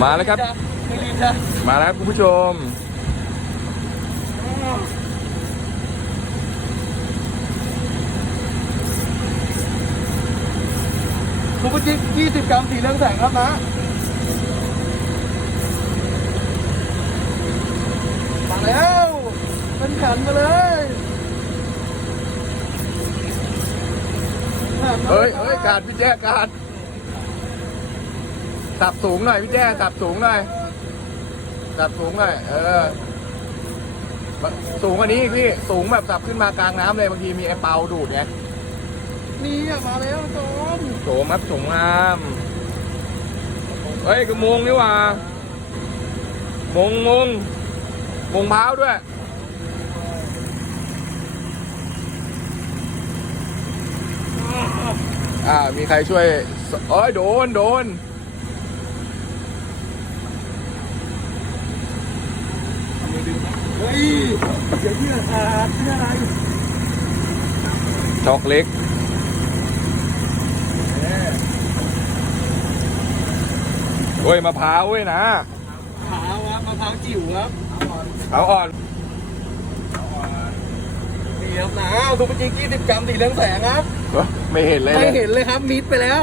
มาแล้วครับ ไม่รีบจ้ะมาแล้วครับคุณผู้ชมซูเปอร์จิ๊ก20 กรัมสีเหลืองแสงครับนะ มาแล้วเป็นขันมาเลยเฮ้ยเฮ้ยการพี่แจ้การ สับสูงหน่อยพี่แจ้สับสูงหน่อยสับสูงหน่อยเออ สูงกว่านี้อีกพี่ สูงแบบสับขึ้นมากลางน้ำเลยบางทีมีไอ้เปาดูดไงนี่อะมาแล้วโจมโฉมครับโฉมงามเฮ้ยกระมงนี่หว่ะมงมงมงเท้าด้วยอ่ามีใครช่วยเอ้ยโดนโดน เฮ้ยเดี๋ยวที่ขาดที่อะไรช็อกเล็กเฮ้ยมะพร้าวเว้ยนะขาวครับมะพร้าวจิ๋วครับเอาอ่อนนี่ครับนะซูเปอร์จิ๊ก20กรัมสีเหลืองแสงครับ ไม่เห็นเลยไม่นะเห็นเลยครับมิดไปแล้ว